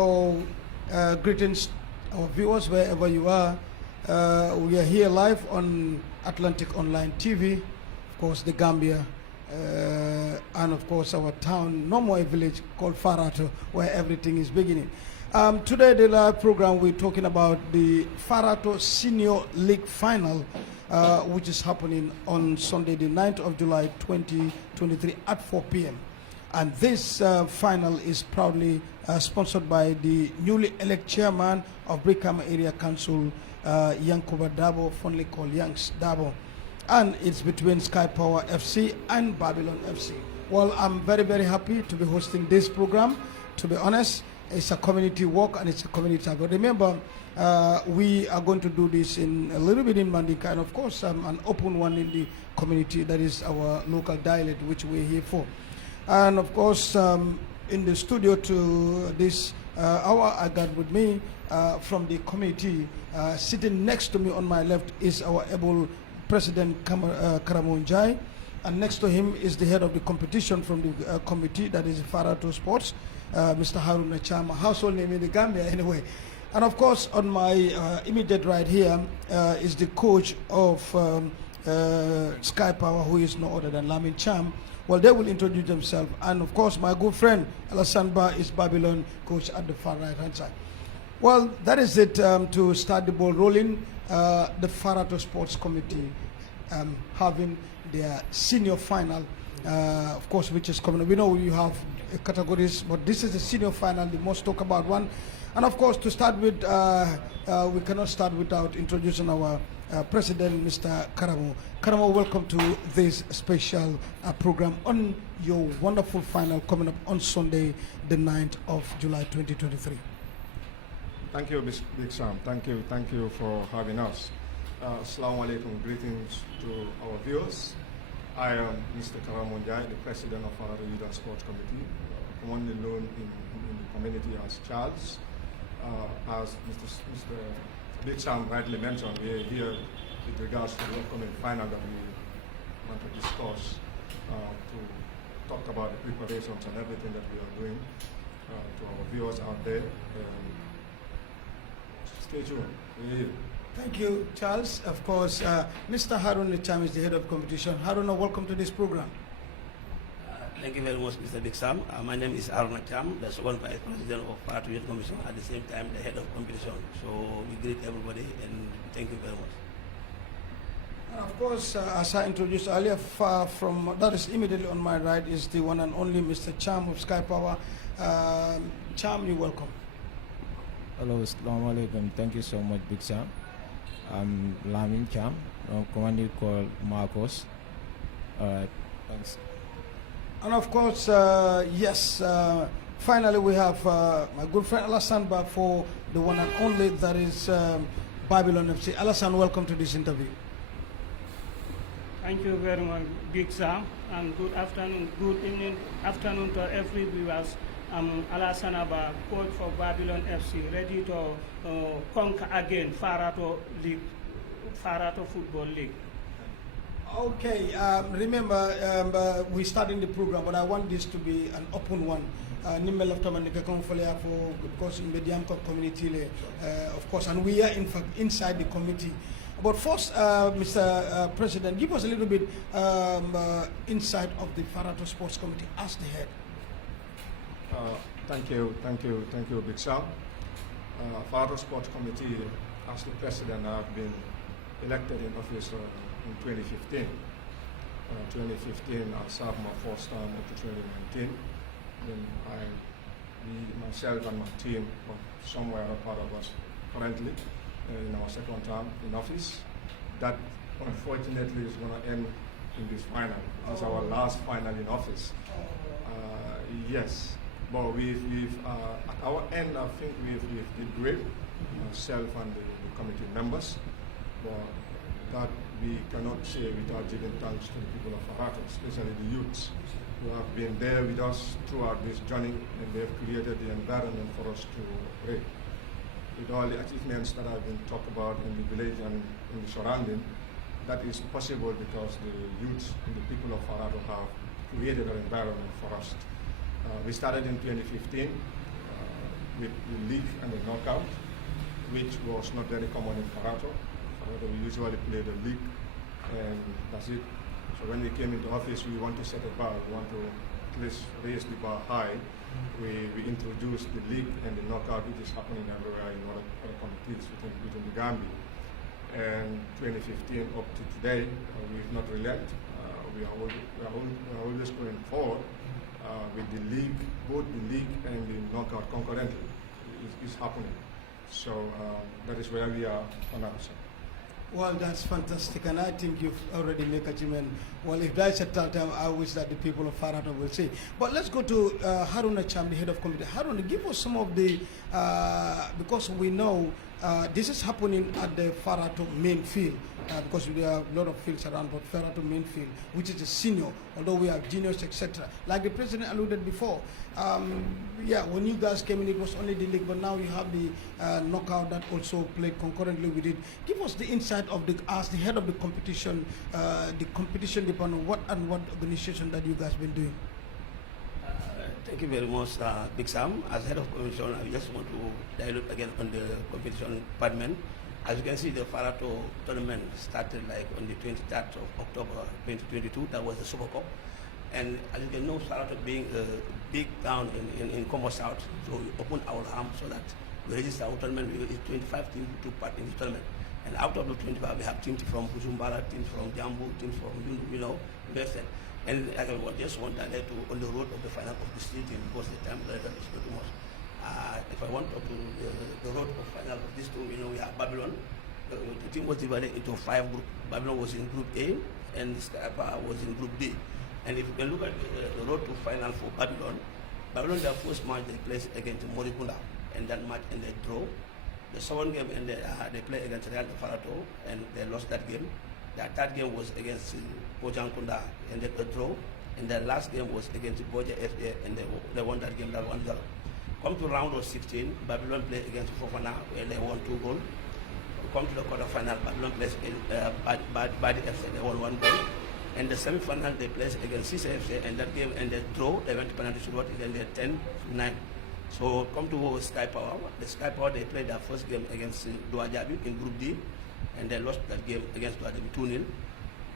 or greetings, our viewers, wherever you are. We are here live on Atlantic Online TV, of course, the Gambia, and of course, our town, no more a village called Farato, where everything is beginning. Today, the live program, we're talking about the Farato Senior League Final, which is happening on Sunday, the 9th of July, 2023 at 4 p.m. And this final is proudly sponsored by the newly elected chairman of Brikama Area Council, Yankuba Dabo, fondly called Yanks Dabo. And it's between Sky Power FC and Babylon FC. Well, I'm very, very happy to be hosting this program. To be honest, it's a community work and it's a community time. But remember, we are going to do this in a little bit in Mandinka, and of course, an open one in the community, that is our local dialect, which we're here for. And of course, in the studio to this hour, I got with me from the committee, sitting next to me on my left is our able President Karamunjai, and next to him is the head of the competition from the committee, that is Farato Sports, Mr. Haruna Chama, household name in the Gambia anyway. And of course, on my immediate right here is the coach of Sky Power, who is no other than Lamin Cham. Well, they will introduce themselves. And of course, my good friend, Alassane Ba, is Babylon coach at the far right-hand side. Well, that is it to start the ball rolling. The Farato Sports Committee having their senior final, of course, which is coming. We know you have categories, but this is the senior final, the most talked about one. And of course, to start with, we cannot start without introducing our President, Mr. Karamo. Karamo, welcome to this special program on your wonderful final coming up on Sunday, the 9th of July, 2023. Thank you, Big Sam. Thank you for having us. Assalamu alaikum, greetings to our viewers. I am Mr. Karamunjai, the President of our Youth and Sports Committee, commonly known in the community as Charles. As Mr. Big Sam rightly mentioned, we are here with regards to the upcoming final that we want to discuss, to talk about the preparations and everything that we are doing to our viewers out there. Stay tuned. We're here. Thank you, Charles. Of course, Mr. Haruna Cham is the head of competition. Haruna, welcome to this program. Thank you very much, Mr. Big Sam. My name is Haruna Cham, the second vice president of Farato Youth Commission, at the same time the head of competition. So we greet everybody and thank you very much. And of course, as I introduced earlier, far from that is immediately on my right is the one and only Mr. Cham of Sky Power. Cham, you're welcome. Hello, assalamu alaikum. Thank you so much, Big Sam. I'm Lamin Cham, commonly called Marcos. Thanks. And of course, yes, finally we have my good friend Alassane Ba for the one and only, that is Babylon FC. Alassane, welcome to this interview. Thank you very much, Big Sam, and good afternoon, good evening, afternoon to every viewers. I'm Alassane Ba, coach for Babylon FC, ready to conquer again Farato League, Farato Football League. Okay, remember we're starting the program, but I want this to be an open one. Nimel of because in the Diamco community, of course, and we are in fact inside the committee. But first, Mr. President, give us a little bit insight of the Farato Sports Committee as the head. Thank you, Big Sam. Farato Sports Committee, as the president, I've been elected in office in 2015. 2015, I served my first term up to 2019. Then myself and my team, somewhere a part of us currently, in our second term in office. That unfortunately is going to end in this final. It's our last final in office. Yes, but we've at our end, I think we've did great, myself and the committee members. But that we cannot say without giving thanks to the people of Farato, especially the youths who have been there with us throughout this journey, and they've created the environment for us to operate. With all the achievements that have been talked about in the village and in the surrounding, that is possible because the youths and the people of Farato have created an environment for us. We started in 2015. with the league and the knockout, which was not very common in Farato. Farato, we usually play the league, and that's it. So when we came into office, we want to set a bar. We want to at least raise the bar high. We introduced the league and the knockout, which is happening everywhere in other communities within the Gambia. And 2015 up to today, we've not relent. We are always going forward with the league, both the league and the knockout concurrently is happening. So that is where we are on our side. Well, that's fantastic, and I think you've already made achievement. Well, if that's a time, I wish that the people of Farato will see. But let's go to Haruna Cham, the head of committee. Haruna, give us some of the, because we know this is happening at the Farato main field, because there are a lot of fields around, but Farato main field, which is the senior, although we have juniors, etc. Like the president alluded before, yeah, when you guys came in, it was only the league, but now you have the knockout that also played concurrently with it. Give us the insight of the, as the head of the competition depends on what organization that you guys been doing. Thank you very much, Big Sam. As head of commission, I just want to dialogue again on the competition department. As you can see, the Farato tournament started like on the 23rd of October 2022. That was the Super Cup. And as you can know, Farato being a big town in Congo South, so we opened our arms so that we register our tournament. 25 teams took part in the tournament. And out of the 25, we have teams from Bujumbura, teams from Jambu, teams from, Western. And I just want that to on the road of the final of the state team, because the time is not too much. If I want to the road of final of this team, we have Babylon. The team was divided into 5 groups. Babylon was in Group A, and Skypa was in Group B. And if you can look at the road to final for Babylon, their first match they played against Morikunda, and that match ended draw. The second game ended, they played against Real Farato, and they lost that game. The third game was against Bojankunda, and they draw. And the last game was against Boja FA, and they won that game, that 1-0. Come to round of 16, Babylon played against Fofana, where they won 2 goals. Come to the quarterfinal, Babylon plays Badi FC, they won 1 goal. And the semi-final, they played against CCFC, and that game ended draw. They went to penalty shootout, it ended 10-9. So come to Sky Power. The Sky Power, they played their first game against Duajabi in Group D, and they lost that game against Duajabi 2-0.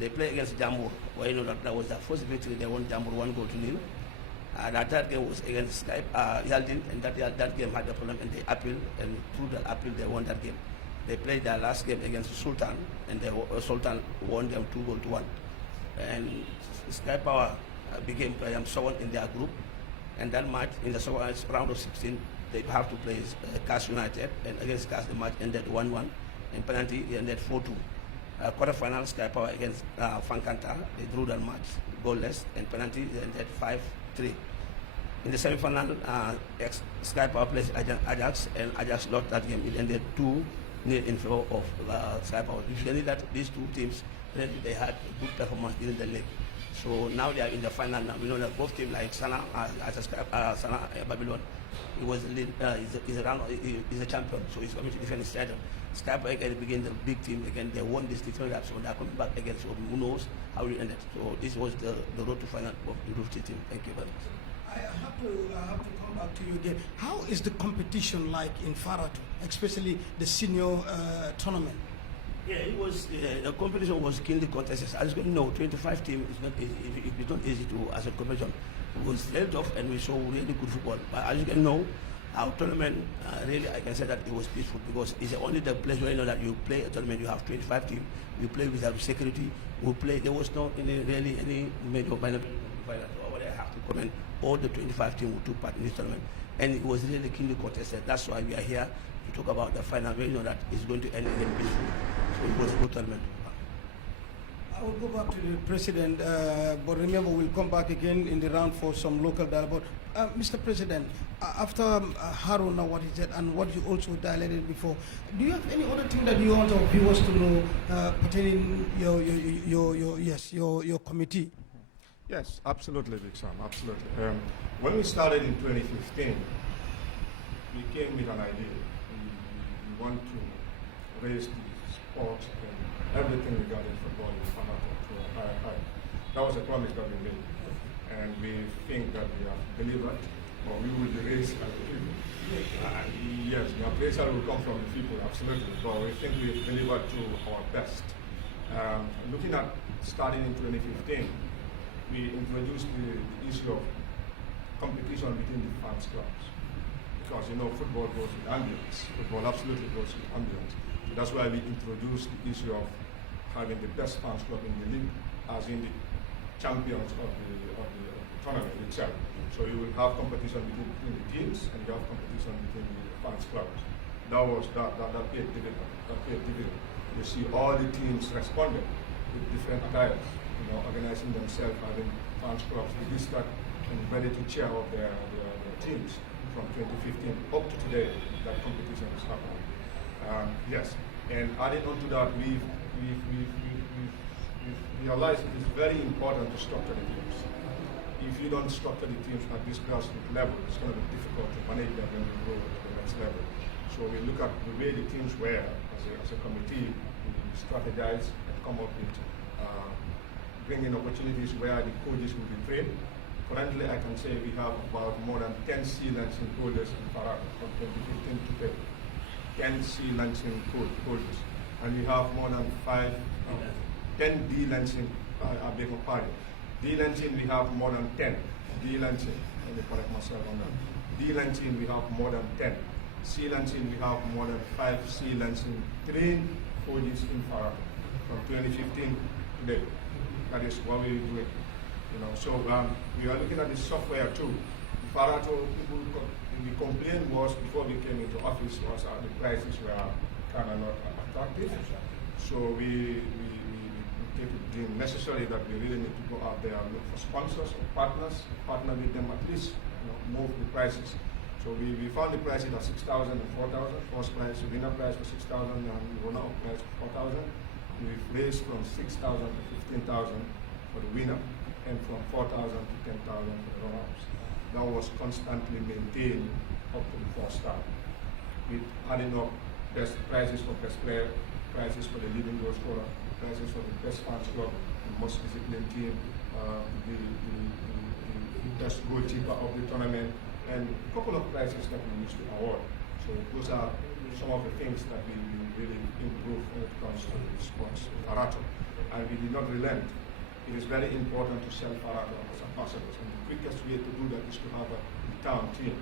They played against Jamur, where that was their first victory. They won Jamur 1-0. That third game was against Yaldin, and that game had a problem, and they appealed, and through that appeal, they won that game. They played their last game against Sultan, and Sultan won them 2-1. And Sky Power became second in their group, and that match in the round of 16, they have to play Cash United, and against Cash the match ended 1-1, and penalty ended 4-2. Quarterfinal, Sky Power against Fankanta, they drew that match goalless, and penalty ended 5-3. In the semi-final, Sky Power plays Ajax, and Ajax lost that game. It ended 2-0 in favor of Sky Power. Usually that these two teams, they had a good performance during the league. So now they are in the final. Now we know that both teams like Sana Babylon, he was he's a champion, so he's coming to defend his title. Sky Power again begin the big team again. They won this title, so they are coming back again. So who knows how it ended? So this was the road to final of the Group team. Thank you very much. I have to come back to you again. How is the competition like in Farato, especially the senior tournament? Yeah, it was the competition was keenly contested. As you know, 25 teams is not easy. It's not easy to as a competition. It was very tough, and we saw really good football. But as you can know, our tournament really, I can say that it was peaceful, because it's only the place where you know that you play a tournament. You have 25 teams. You play without security. We play. There was not really any major final. So I have to comment. All the 25 teams who took part in this tournament, and it was really keenly contested. That's why we are here to talk about the final. We know that it's going to end in peaceful. So it was a good tournament. I will go back to the president, but remember we'll come back again in the round for some local dialogue. Mr. President, after Haruna, what he said, and what you also dilated before, do you have any other thing that you want our viewers to know pertaining your committee? Yes, absolutely, Big Sam, absolutely. When we started in 2015, we came with an idea. We want to raise the sport and everything regarding football in Farato to a higher height. That was a promise that we made, and we think that we have delivered. or we will be raised by the people. Yes, the appraisal will come from the people, absolutely, but we think we've delivered to our best. Looking at starting in 2015, we introduced the issue of competition between the fans clubs. Because football goes with ambience. Football absolutely goes with ambience. So that's why we introduced the issue of having the best fans club in the league, as in the champions of the tournament itself. So you will have competition between the teams, and you have competition between the fans clubs. That paid dividend. That paid dividend. You see all the teams responded with different attires, organizing themselves, having fans clubs registered and ready to cheer up their teams. From 2015 up to today, that competition is happening. Yes, and adding on to that, we've realized it is very important to structure the teams. If you don't structure the teams at this grassroots level, it's going to be difficult to manage them when we grow to the next level. So we look at the way the teams were as a committee, we strategize and come up with bringing opportunities where the coaches will be trained. Currently, I can say we have about more than 10 C lancing holders in Farato from 2015 to today. 10 C lancing holders. And we have more than 10 D lancing, I beg your pardon. D lancing, we have more than 10. D lancing, let me correct myself on that. D lancing, we have more than 10. C lancing, we have more than 5 C lancing trained coaches in Farato from 2015 to today. That is what we're doing. So we are looking at the software too. Farato, the complaint was before we came into office was the prices were kind of not attractive. So we take it deemed necessary that we really need to go out there and look for sponsors or partners, partner with them at least, move the prices. So we found the prices at 6,000 and 4,000. First price, winner price was 6,000 and runner-up price was 4,000. We've raised from 6,000 to 15,000 for the winner, and from 4,000 to 10,000 for the runners. That was constantly maintained up to the first star. With adding up best prizes for best player, prizes for the leading goal scorer, prizes for the best fans club, the most disciplined team, the best goalkeeper of the tournament, and a couple of prizes that we used to award. So those are some of the things that we really improve when it comes to sports Farato. And we did not relent. It is very important to sell Farato as ambassadors, and the quickest way to do that is to have a town team.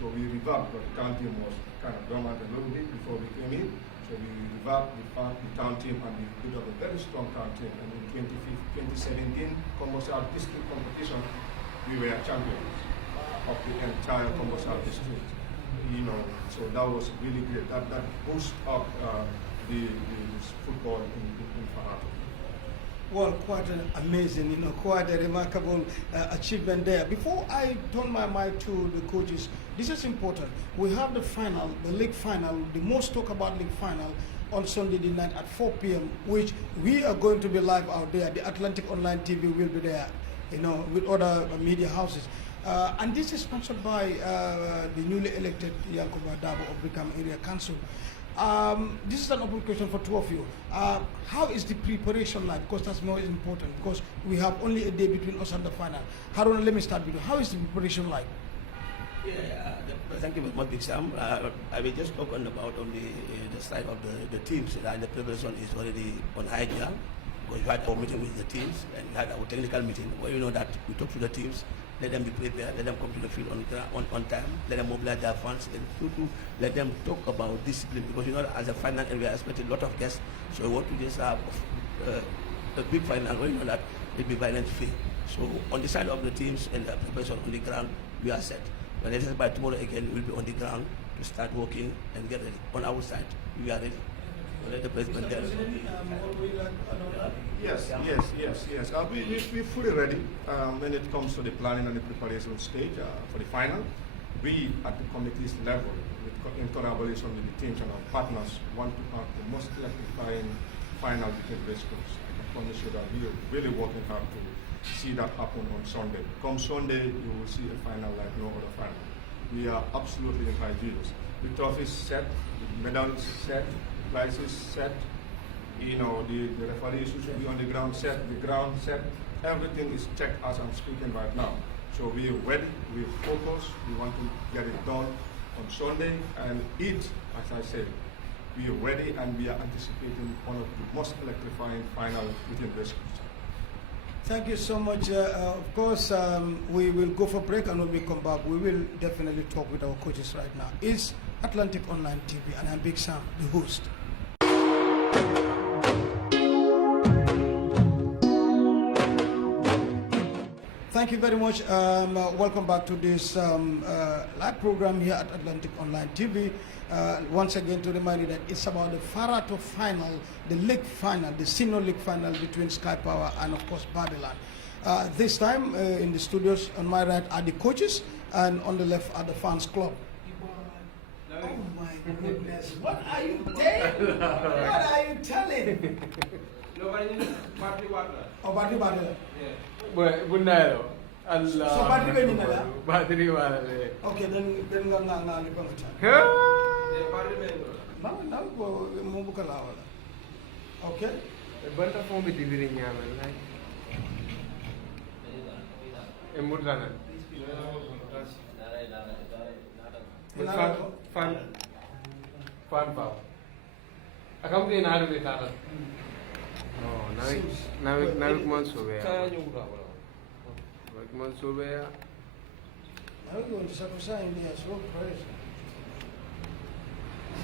So we revamped, but the town team was kind of dormant a little bit before we came in. So we revamped the town team, and we built up a very strong town team. And in 2017 Congo South District competition, we were champions of the entire Congo South District. So that was really great. That boosted up the football in Farato. Well, quite amazing, quite a remarkable achievement there. Before I turn my mic to the coaches, this is important. We have the final, the league final, the most talked about league final on Sunday the night at 4 p.m., which we are going to be live out there. The Atlantic Online TV will be there, with other media houses. And this is sponsored by the newly elected Yankuba Dabo of Brikama Area Council. This is an open question for two of you. How is the preparation like? Because that's more important, because we have only a day between us and the final. Haruna, let me start with you. How is the preparation like? Yeah, thank you very much, Big Sam. I will just talk about on the side of the teams, and the preparation is already on high gear. We had our meeting with the teams, and we had our technical meeting where that we talk to the teams, let them be prepared, let them come to the field on time, let them mobilize their funds, and let them talk about discipline, because as a final, we are expecting a lot of guests, so we want to just have a big final where that it will be violent free. So on the side of the teams and the preparation on the ground, we are set. But let us by tomorrow again, we'll be on the ground to start working and get ready. On our side, we are ready. Let the president get ready. Yes. We're fully ready when it comes to the planning and the preparation stage for the final. We, at the committee's level, in collaboration with the teams and our partners, want to have the most electrifying final between race groups. I can promise you that we are really working hard to see that happen on Sunday. Come Sunday, you will see a final like no other final. We are absolutely in high gears. The trophies set, the medals set, prizes set, the referees who should be on the ground set, the ground set. Everything is checked as I'm speaking right now. So we are ready, we are focused, we want to get it done on Sunday, and as I said, we are ready and we are anticipating one of the most electrifying finals within this season. Thank you so much. Of course, we will go for break, and when we come back, we will definitely talk with our coaches right now. It's Atlantic Online TV, and I'm Big Sam, the host. Thank you very much. Welcome back to this live program here at Atlantic Online TV. Once again, to remind you that it's about the Farato final, the league final, the senior league final between Sky Power and, of course, Babylon. This time in the studios, on my right are the coaches, and on the left are the fans club. Oh my goodness! What are you telling? What are you telling? Oh, battery battle. Bundayo. Allah. So battery be nila. Battery wala. Okay, then nga lipang chat. Now go mo buka lawala. Okay. Banta phone bi delivery nyaman like. Emurana. Fan power. Akam din na rin tara. Oh, nawik man sobe. Kaya yung buka wala. Nawik man sobe ya. Now go to Sakusa India, so praise.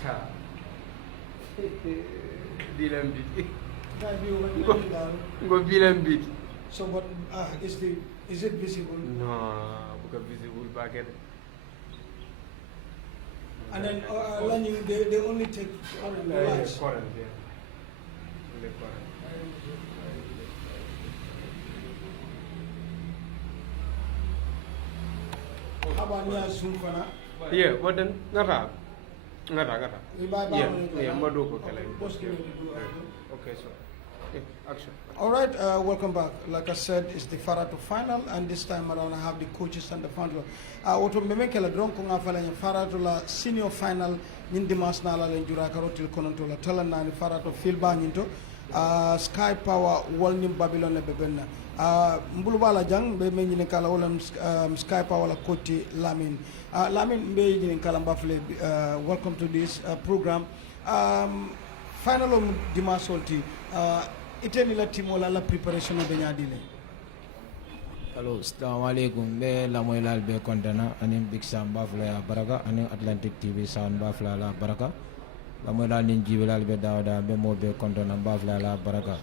Ha. Bilang bit. Go bilang bit. So what is it visible? No, bukan visible paket. And then learning they only take current lights. Current, yeah. Only current. How about near Zoom for now? Yeah, but then ngata. Yeah, madoko kala. Okay, so action. All right, welcome back. Like I said, it's the Farato final, and this time around I have the coaches and the fans. Oto memekela dron ko nga fala Farato la senior final in dimas na la njura karotil kononto la tala na ni Farato fil ba nyinto Sky Power walnim Babylon le bebenna mbulu bala jang be men ni kala wala Sky Power la koti Lamin Lamin be ni kala mbafle welcome to this program. Final dimas solti iteni la timo la preparation be nyaadile. Hello, assalamu alaikum. Be la moy lal be kontana anim Big Sam bafla ya baraka anim Atlantic TV sound bafla la baraka. La moy lal nin jibe lal be dawda be mo be kontana bafla la baraka.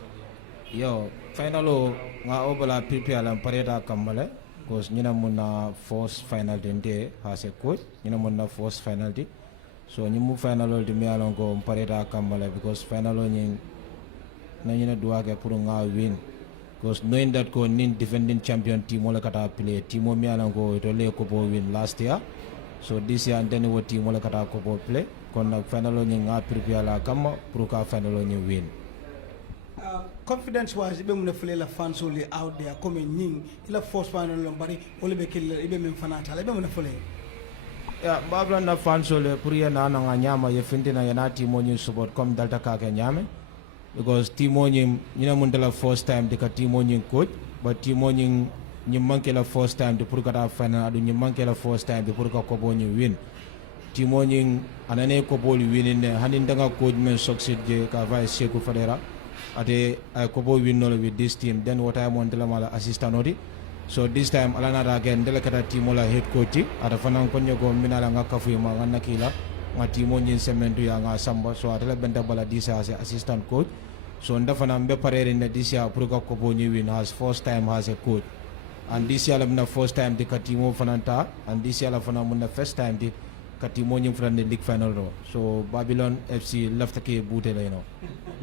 Yo, finalo nga obala prepare la pareta kamale cause ñina mëna force final dente ha se coach ñina mëna force final di. So ñimu finalo di mi alon ko pareta kamale because finalo ñi na ñina duwake pour nga win. Because knowing that ko nin defending champion team wala kata play team mi alango to le ko win last year, so this year anteni wo team wala kata ko play kon nak final ni nga prepare la kam pour ka final ni win. Confidence wise ibe mun fele la fans only out there comme ning ila force final lo bari wala be kel ibe men fanata ibe mun fele ya babla na fans only pour ya na nga nyama ye fintina ya na team ni support comme dalta ka ke nyame. Because Timo nyina mun la first time de ka Timo coach, but Timo nyi manke la first time de pour ka final adu nyi manke la first time de pour ka ko bo win. Timo anane ko bo win ne hanin daga coach men succeed je ka vice Sekou Fadera ate ko bo win no with this team, then what I want la mala assistant odi. So this time alana again de la kata Timo la head coach ata fanan ko nyogo minala ngaka fu ma ngana kila nga Timo sementu ya nga samba, so atala benda bala disa as assistant coach. So ndafana mbe parere na this year pour ka ko win has first time as a coach, and this year la first time de Katimo fananta, and this year la fana mun first time de Katimo nyim fran the league final ro. So Babylon FC left ke boote la no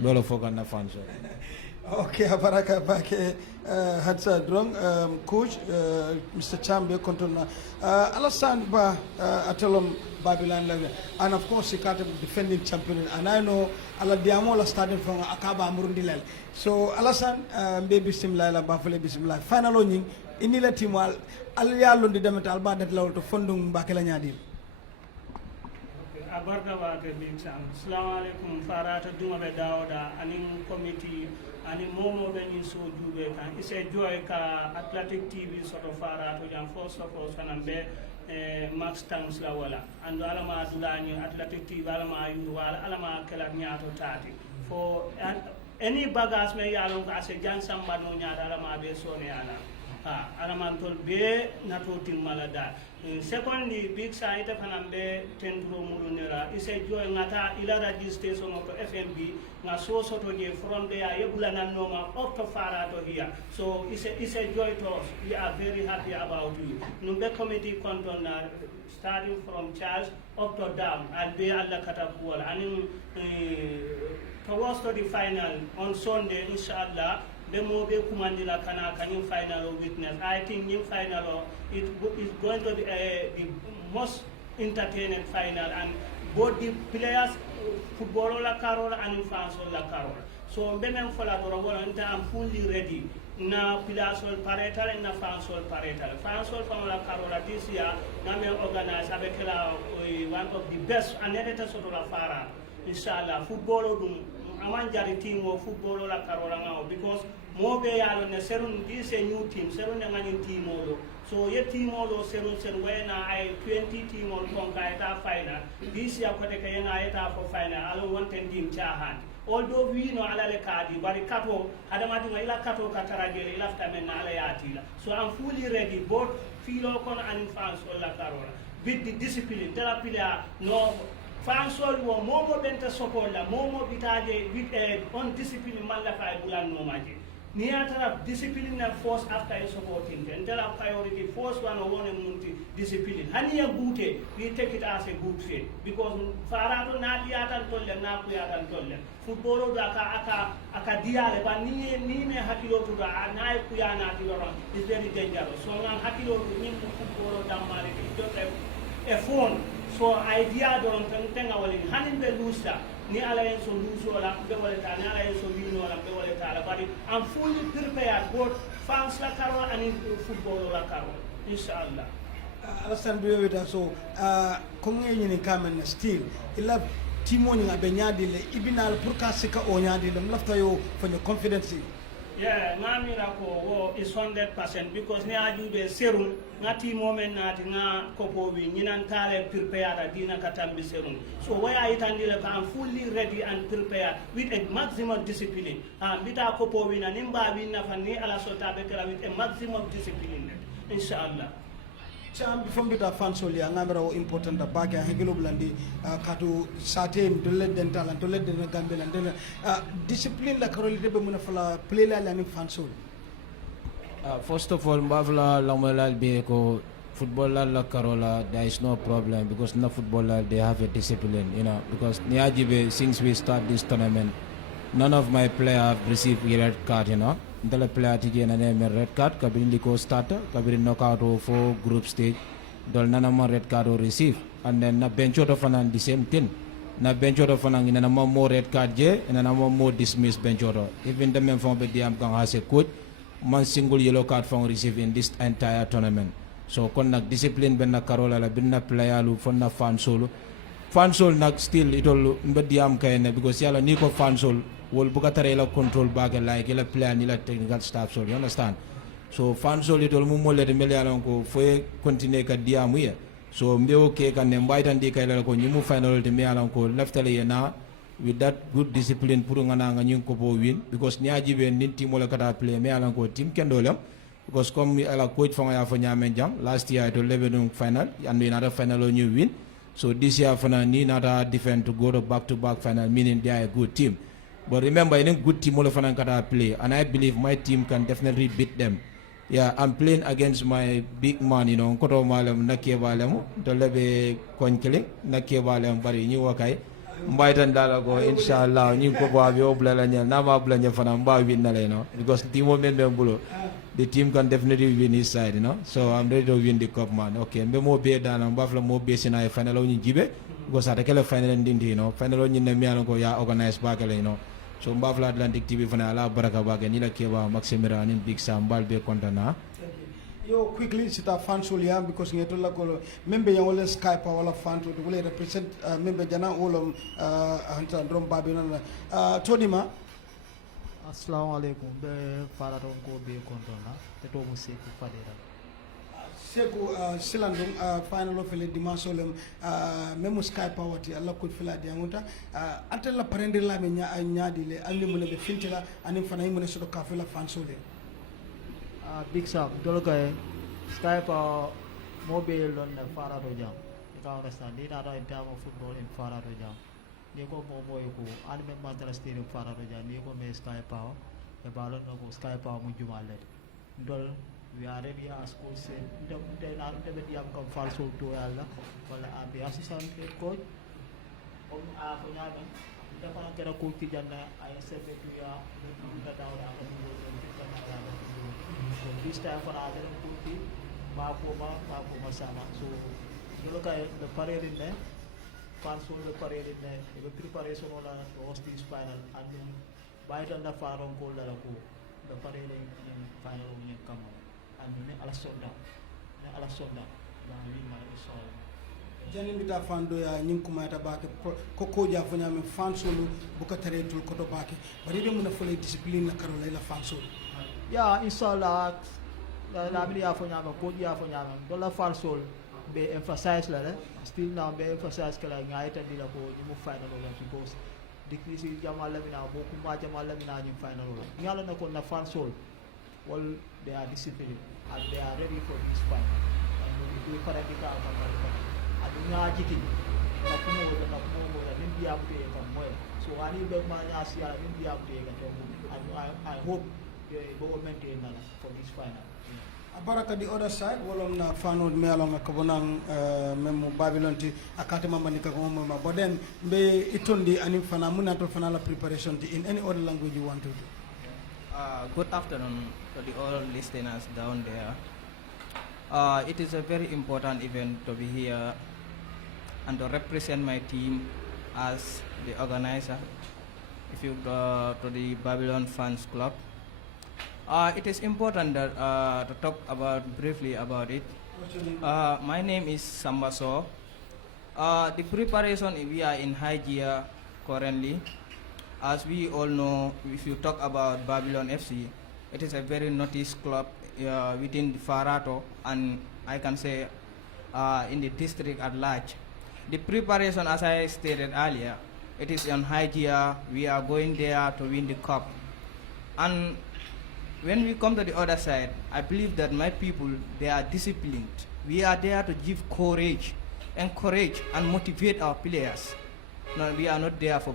lolo foga na fan so. Okay, baraka bake hatsa drong coach Mr. Chambe kontona Alassane Ba atelom Babylon level, and of course he got a defending champion, and I know ala diamola starting from akaba murundi lel. So Alassane be bismillah la bafale bismillah final onying inila timwal al yallo di demetal ba det lawto fondum bakela nyaadi barka wake big sam assalamu alaikum Farato duma be dawda anin committee ani momo be ni so jube kan ise joy ka Athletic TV soto Farato jam first of all sanambe max tanks la wala ando alama dulani Athletic TV alama yu wala alama kala nyaato tati for any bagage me yalon ka ase jan samba no nyaata alama be sone ala alamantol be nato timmala da secondly big site kanambe tentro mulunera ise joy ngata ila registration of FNB nga so soto je from there yebula nanoma up to Farato here so ise joy to us. We are very happy about you numbe committee control starting from Charles up to down and be alla katakuwala and towards to the final on Sunday inshallah the Mobe Kumandila Kana Kanin final witness. I think in final it is going to be the most entertaining final and both the players football la Carola and fans la Carola. So Bemen Falato I'm fully ready. Na players will parental and na fans will parental. Fans will from la Carola this year Name organize Abekela one of the best and editors of la Fara. Inshallah football amanjari team of football la Carola now because Mobe yalo ne serun this a new team serun ngani team olo so ye team olo serun when I 20 team on konka eta final this year kote kayena eta for final alo 110 team chahan although we know ala le kadi bari kato adamati ma ila kato kataragele ila ftamena ala yatila so I'm fully ready both filo kon and fans all la Carola with the discipline terapia no fans all wo momo benta sokola momo bitaje with on discipline malla fa bulan no maji Niatara discipline and force after supporting and tell our priority force 101 and multi discipline. Hania boote, we take it as a good fit because Farato na diatan tolle na kuyatan tolle. Football aka diale but ni hakilo to da na kuyana tiloran is very dangerous. So nang hakilo to ni football damari just a phone. So idea don't tenga walin hanin be lusa. Ni ala en so luso la be waleta ni ala en so wino la be waleta la bari I'm fully prepared both fans la karo and football la karo inshallah alasan be with so comme ngey ni kamen still ila timo ni be nyaadi le ibinal pour ka sika o nyaadi le lafta yo for your confidence. Yeah, ngamira ko wo is 100% because ni ajube serum ngati moment nati nga kopo wi nyinan tale prepared dina katambi serum so why I itandile I'm fully ready and prepared with a maximum discipline bita kopo wi na nimba wi na fani ala sota be kala with a maximum discipline inshallah Cham before bita fansoli ngamira o important da baga hegelo blandi katu sate dolle dental and dolle den gambel and discipline la karolite be muna fala play la ni fansol. First of all, Mbavla Lamelal Beko football la Carola, there is no problem because no footballer they have a discipline, you know, because Niajibe since we start this tournament, none of my players have received a red card, you know. Until a player again and a red card, Kabin Liko starter, Kabin knockout for group stage, Dol Nanama red card or receive, and then na bench out of an the same thing. Na bench out of an in a more red card J and a more dismissed bench out. Even the men from Bediam Gang has a coach. One single yellow card from receiving this entire tournament. So conduct discipline benna Carola la benna player lu fonna fansol nak still itol mbediam kayene because yala ni ko fansol wol bukatare la control back like la player ni la technical staff so you understand. So fansol itol mu molle de melialon ko foye continue ka diam wiye. So mbe okay kan mbay tan di kay la ko nyimu final de melialon ko leftale yena with that good discipline pour nga nyung ko bo win because niaji be nin team wala kata play me ala ko team kendolem because comme ala coach fa ya fa nyame jam last year to level final and another final on you win so this year for ni nada defend to go to back final meaning they are a good team but remember any good team wala fa kata play and I believe my team can definitely beat them. Yeah, I'm playing against my big man, you know, koto malam nakebalem to lebe konkele nakebalem bari ni wakai mbaitan dala go inshallah ni ko babi oblala nya nama blanya fana mbawi na le no because team men bulo the team can definitely win his side, you know, so I'm ready to win the cup man. Okay mbe mo be dana mbafla mo be sina final o ni jibe because ata kala final ndindi, you know, final o ni na miano ko ya organize bakale, you know, so mbafla Atlantic TV fana ala baraka baga ni la keba maximira ni big sam balbe kontana. Yo, quickly, sita fan solia because ngeto la ko member yang wala Skype wala fan to wala represent member jana wolom hanta drum babina Tony ma. Assalamu alaikum. Be Farato ko be kontona. Te to mo se ko fadera. Seko silandum final of le dimanche lem memo Skype wati alla ko fila diamuta ante la parende la me nyaadi le andi mo be fintila ani fana mo ne so ka fila fan sole. Big Sam dolo kay Skype mobile on Farato jam. You can understand. They are in terms of football in Farato jam. Ni ko mo moy ko ani me mantra stadium Farato jam. Ni ko me Skype e balon no Skype mo jumalet. Dol we are ready as school say they are the diam come falso to yalla wala abi assistant coach on a ko nyama dafa kera coach ti janna ay sebe to ya da dawra ko so this time for other coach ma ko sama so dolo kay the parade in there falso the parade in there the preparation on the host this final and by the faron ko la ko the parade in final when come and ala sonda ba wi ma so jani mbita fando ya nyin kuma ta bake ko ja fanya me fan solo buka tare tul ko to bake bari de mun fole discipline la karo la fan solo ya inshallah la mi ya fanya ba ko ya fanya do la fan solo be emphasize la still now be emphasize kala ngai ta dila ko ni mu final la because decrease jamal la mina bo kuma jamal la mina ni final la ngala na ko na fan solo all they are disciplined and they are ready for this fight. And we do Faratika and we are getting so I need back my last year and I hope they will maintain for this final. Baraka the other side wolom na fanod me along kabonang memo Babylon ti akate mama nika ko mama but then be itondi ani fana muna to fana la preparation in any other language you want to do. Good afternoon to the all listeners down there. It is a very important event to be here and to represent my team as the organizer. If you go to the Babylon Fans Club, it is important that to talk briefly about it. My name is Sambaso. The preparation, we are in high gear currently. As we all know, if you talk about Babylon FC, it is a very noticed club within the Farato and I can say in the district at large. The preparation, as I stated earlier, it is on high gear. We are going there to win the cup. And when we come to the other side, I believe that my people, they are disciplined. We are there to give courage, encourage and motivate our players. No, we are not there for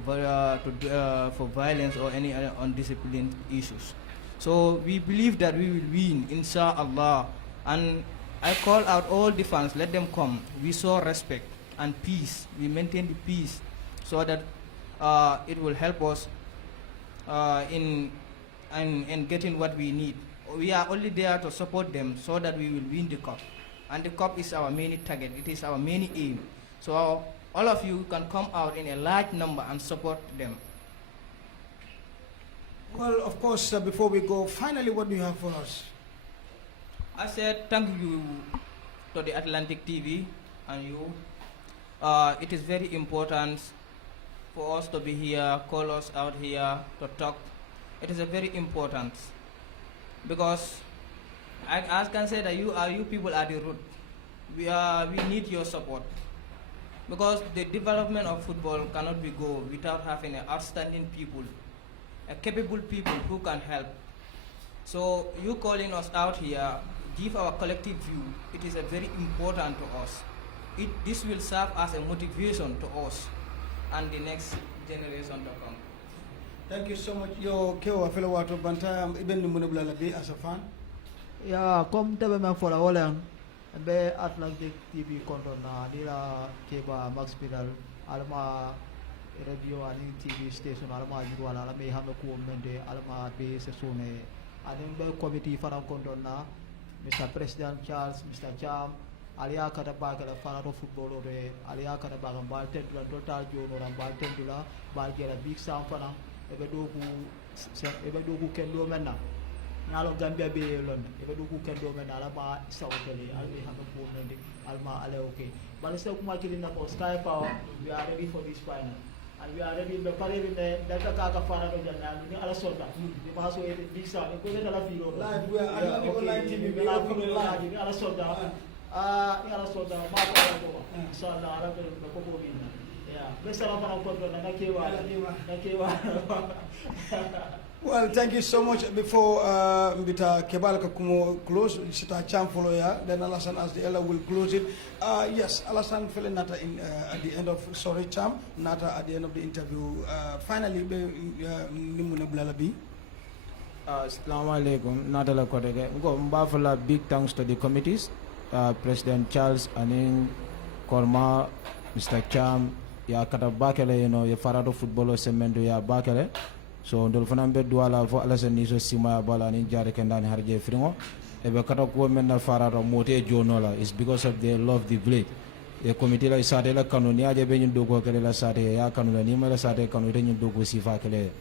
violence or any undisciplined issues. So we believe that we will win, inshallah. And I call out all the fans, let them come. We show respect and peace. We maintain the peace so that it will help us in getting what we need. We are only there to support them so that we will win the cup. And the cup is our main target. It is our main aim. So all of you can come out in a large number and support them. Well, of course, before we go, finally, what do you have for us? I said thank you to the Atlantic TV and you. It is very important for us to be here, call us out here to talk. It is a very important because I can say that you people are the root. We need your support. Because the development of football cannot be go without having outstanding people, capable people who can help. So you calling us out here, give our collective view. It is a very important to us. This will serve as a motivation to us and the next generation to come. Thank you so much. Yo, Keo, fellow water banta, even the Munubla as a fan. Yeah, come to me for a while. Be Atlantic TV control na dila keba Max Pedal alma radio ani TV station alma jual alma hame ku mende alma be sesone anin be committee fara control na Mr. President Charles Mr. Cham alia kada bagala Farato football ore alia kada bagam bal tendula total jono ram bal tendula bal gera Big Sam fana ebe do ku kendo menna ngalo Gambia be lon e be du ku kendo men ala ba sawtele al be hanga po men alma ale okay but so kuma kilina ko Sky Power we are ready for this final and we are ready be pare in Delta Kaka Farato janna ni ala sorta ni ma so e big sa ko be dala filo Live, we are Atlantic Online TV. we are live ni ala sorta ni ala sorta ma ko inshallah ala be ko ko bi yeah be sala para ko do na kewa Well, thank you so much. Before Mbita Kebal Kakumo close, Sita Cham follow ya. Then Alasan as the elder will close it. Yes, Alasan fell Nata in at the end of Cham Nata at the end of the interview. Finally, Nimuna Blalabi. Assalamu alaikum. Nata la kodege. Go mbafala big thanks to the committees, President Charles Aning Korma, Mr. Cham, ya kata bakele ya Farato footballer semendo ya bakele. So ndol fana be duala fo Alasan niso sima bala ni jare kendani harje fringo e be kata ko men na Farato mote jonola is because of they love the blade e committee la sate la kanuni aje be nyundo ko kele la sate ya kanuna ni mala sate kanu te nyundo ko sifa kele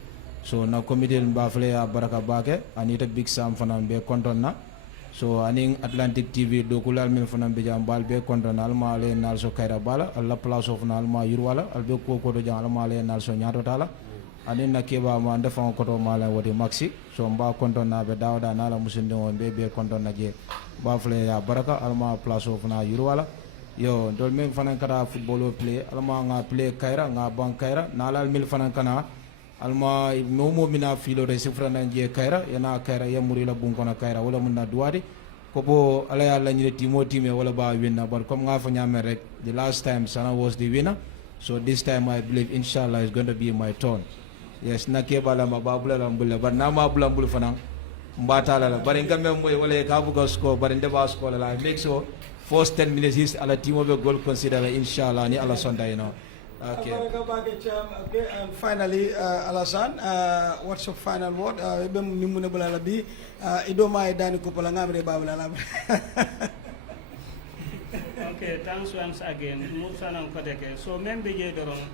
so na committee ba fle ya baraka bake anita big sam fana be konton na so aning Atlantic TV do kulal men fana be jam bal be konton alma le nal so kayra bala alla place of na alma yurwala albe ko do jam alma le nal so nyaato tala anin na keba ma ndefa koto mala wodi maxi so mba konton na be dawda na la musinde won be konton na je ba fle ya baraka alma place of na yurwala yo dol men fanan kata football play alma nga play kaira nga ban kaira na la mil fanan kana alma momo mina filo de sifra na je kaira yana kaira ya muri la bun kona kaira wala mun na duwadi ko bo ala ya la nyire timo time wala ba winna but comme nga fa nyame rek the last time Sana was the winner so this time I believe inshallah is going to be my turn. Yes, na ke bala ma babula lambula but na ma bula mbul fanang mbata la bari ngambe moy wala ka buga score bari ndeba score la make sure first 10 minutes is ala team of goal consider inshallah ni ala sonda okay Okay, and finally Alasan, what's your final word be nimune bula bi ido mai dani ko pala ngamre babula la Okay, thanks once again musa nan ko deke so membe je doron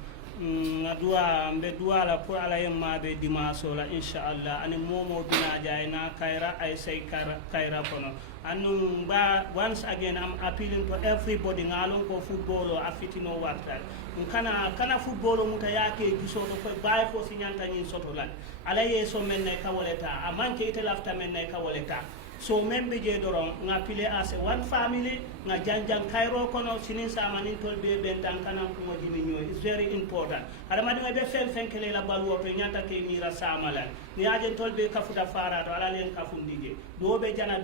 nga duwa mbe duwa la pour ala yemma be dimaso la inshallah ani momo bina jay na kaira ay say kaira kono anu ba once again I'm appealing to everybody ngalon ko football o afitino wartal kana football muta yake giso do ko bay ko sinyanta ni soto lan ala yeso men ne kawaleta amanke ite lafta men ne kawaleta so membe je doron nga pile as one family nga janjang kairo kono sinin samanin tolbe bentan kanam ko modini nyoy is very important ada madi be fenkele la balwo to nyanta ke mira samala ni aje tolbe kafuta Farato ala len kafundije dobe jana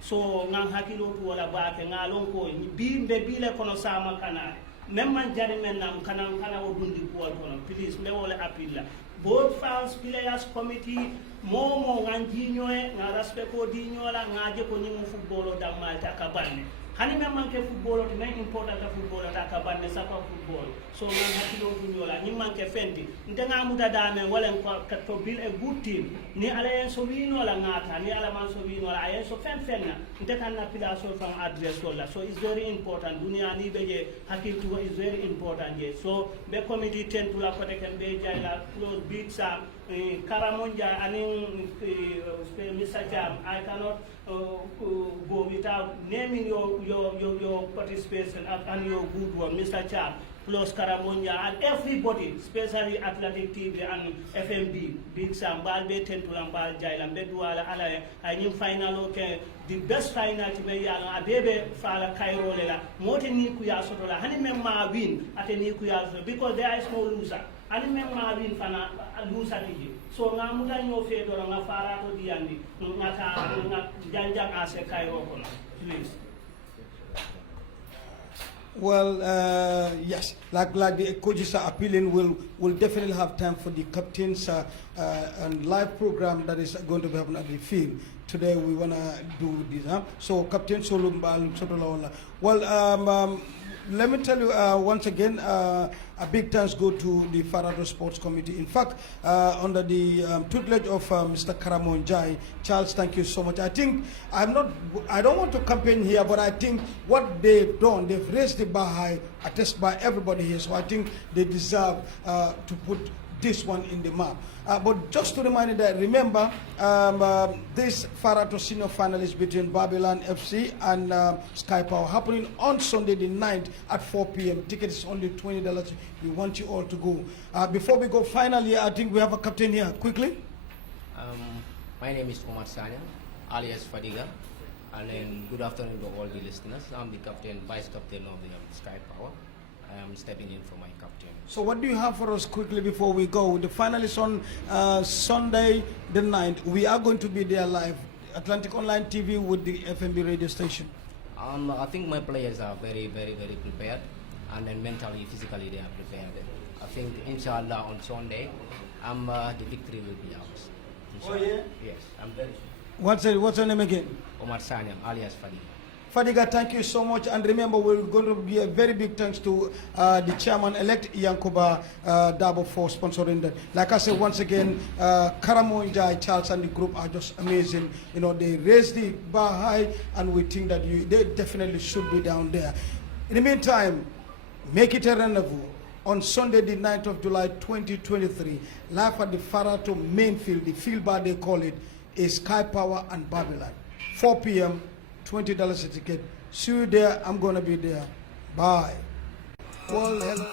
so nga hakilo to wala baake nga lon ko bimbe bile kono sama kana même man jari men nam kana wo dundi ko kono please me wala apilla both fans players committee momo nganji nyoe nga respecto di nyola ngaje ko ni mu football da malta ka banne hani men manke football to men important ta football ta ka banne sapa football so man hakilo du nyola ni manke fenti ndenga muda dame wala ko to bil a good team ni ala en so wino la ngata ni ala man so wino la ayen so fenna ndekan na pila so fan address wala so it's very important dunia ni beje hakilo is very important je so be committee ten to la ko de ken be jayla close big sam Karamonja and Mr. Jam, I cannot go without naming your participation and your good work, Mr. Jam, plus Karamonja and everybody, especially Atlantic TV and FMB, Big Sam, Balbe, Tentulambal, Jailam, Bedwala, Ala, and you final okay. The best final to be a baby fala Cairo lela, Moti Nikuya Sotola, Hanimema win at a Nikuya because there is no loser. Hanimema win fana loser. So Namuda no favor on a Farato Diandi, Nata Janjang as a Cairo, please. Well, yes, like the coaches are appealing, we'll definitely have time for the captains and live program that is going to be happening at the field. Today we want to do this. So, Captain Solumbal, well, let me tell you once again, a big thanks go to the Farato Sports Committee. In fact, under the tutelage of Mr. Karamon Jai, Charles, thank you so much. I think I don't want to campaign here, but I think what they've done, they've raised the bar high, attested by everybody here. So I think they deserve to put this one in the map. But just to remind you that, remember, this Farato senior finalist between Babylon FC and Sky Power happening on Sunday the 9th at 4 p.m. Tickets is only $20. We want you all to go. Before we go, finally, I think we have a captain here. Quickly. My name is Omar Sanya, alias Fadiga. And then good afternoon to all the listeners. I'm the captain, vice captain of the Sky Power. I am stepping in for my captain. So what do you have for us quickly before we go? The finalists on Sunday the 9th. We are going to be there live. Atlantic Online TV with the FMB radio station. I think my players are very, very, very prepared. And then mentally, physically, they are prepared. I think, inshallah, on Sunday, the victory will be ours. Inshallah. Oh, yeah? Yes, I'm very sure. What's your name again? Omar Sanyam, alias Fadiga. Fadiga, thank you so much. And remember, we're going to be a very big thanks to the chairman-elect, Yankuba Dabo, for sponsoring that. Like I said, once again, Karamo Njai, Charles, and the group are just amazing. You know, they raised the bar high, and we think that they definitely should be down there. In the meantime, make it a rendezvous on Sunday, the 9th of July, 2023, live at the Farato main field, the field bar they call it, is Sky Power and Babylon. 4 p.m., $20 a ticket. See you there. I'm going to be there. Bye. World Health